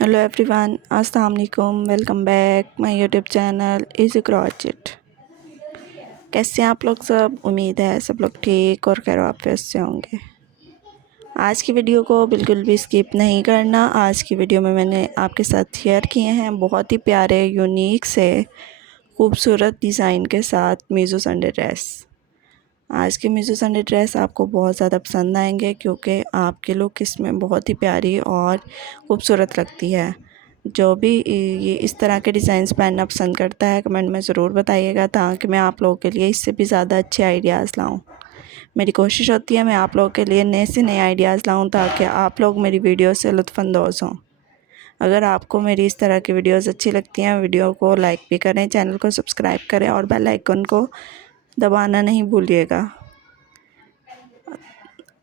Hello everyone, अस्सलाम वालेकुम। Welcome back my YouTube channel easy crochet. कैसे हैं आप लोग सब? उम्मीद है सब लोग ठीक और खैरियत से होंगे। आज की वीडियो को बिल्कुल भी स्किप नहीं करना। आज की वीडियो में मैंने आपके साथ शेयर किए हैं बहुत ही प्यारे यूनिक से खूबसूरत डिज़ाइन के साथ मीज़ो संडे ड्रेस। आज के मीज़ो संडे ड्रेस आपको बहुत ज़्यादा पसंद आएंगे क्योंकि आपके लुक इसमें बहुत ही प्यारी और खूबसूरत लगती है। जो भी ये इस तरह के डिज़ाइंस पहनना पसंद करता है कमेंट में ज़रूर बताइएगा, ताकि मैं आप लोगों के लिए इससे भी ज़्यादा अच्छे आइडियाज़ लाऊं। मेरी कोशिश होती है मैं आप लोगों के लिए नए से नए आइडियाज़ लाऊं ताकि आप लोग मेरी वीडियो से लुत्फ़अंदोज़ हों। अगर आपको मेरी इस तरह की वीडियोस अच्छी लगती हैं, वीडियो को लाइक भी करें, चैनल को सब्सक्राइब करें और बेल आइकन को दबाना नहीं भूलिएगा।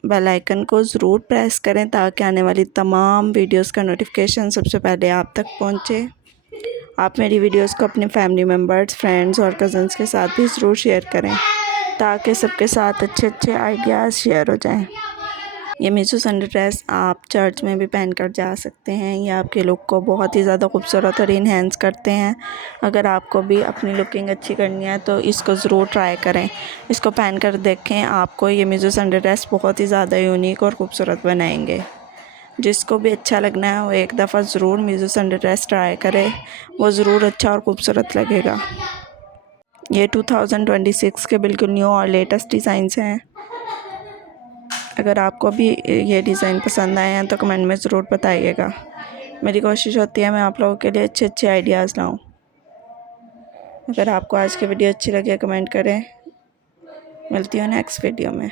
बेल आइकन को ज़रूर प्रेस करें ताकि आने वाली तमाम वीडियोस का नोटिफिकेशन सबसे पहले आप तक पहुंचे। आप मेरी वीडियोस को अपने फैमिली मेम्बर्स, फ्रेंड्स और कज़न्स के साथ भी ज़रूर शेयर करें ताकि सबके साथ अच्छे अच्छे आइडियाज़ शेयर हो जाएं। ये मीज़ो संडे ड्रेस आप चर्च में भी पहन कर जा सकते हैं। ये आपके लुक को बहुत ही ज़्यादा खूबसूरत और इन्हेंस करते हैं। अगर आपको भी अपनी लुकिंग अच्छी करनी है तो इसको ज़रूर ट्राई करें, इसको पहन कर देखें। आपको ये मीज़ो संडे ड्रेस बहुत ही ज़्यादा यूनिक और ख़ूबसूरत बनाएंगे। जिसको भी अच्छा लगना है वो एक दफ़ा ज़रूर मीज़ो संडे ड्रेस ट्राई करे, वो ज़रूर अच्छा और ख़ूबसूरत लगेगा। ये 2026 के बिल्कुल न्यू और लेटेस्ट डिज़ाइंस हैं। अगर आपको भी ये डिज़ाइन पसंद आए हैं तो कमेंट में ज़रूर बताइएगा। मेरी कोशिश होती है मैं आप लोगों के लिए अच्छे अच्छे आइडियाज़ लाऊं। अगर आपको आज की वीडियो अच्छी लगे कमेंट करें। मिलती हूँ नेक्स्ट वीडियो में।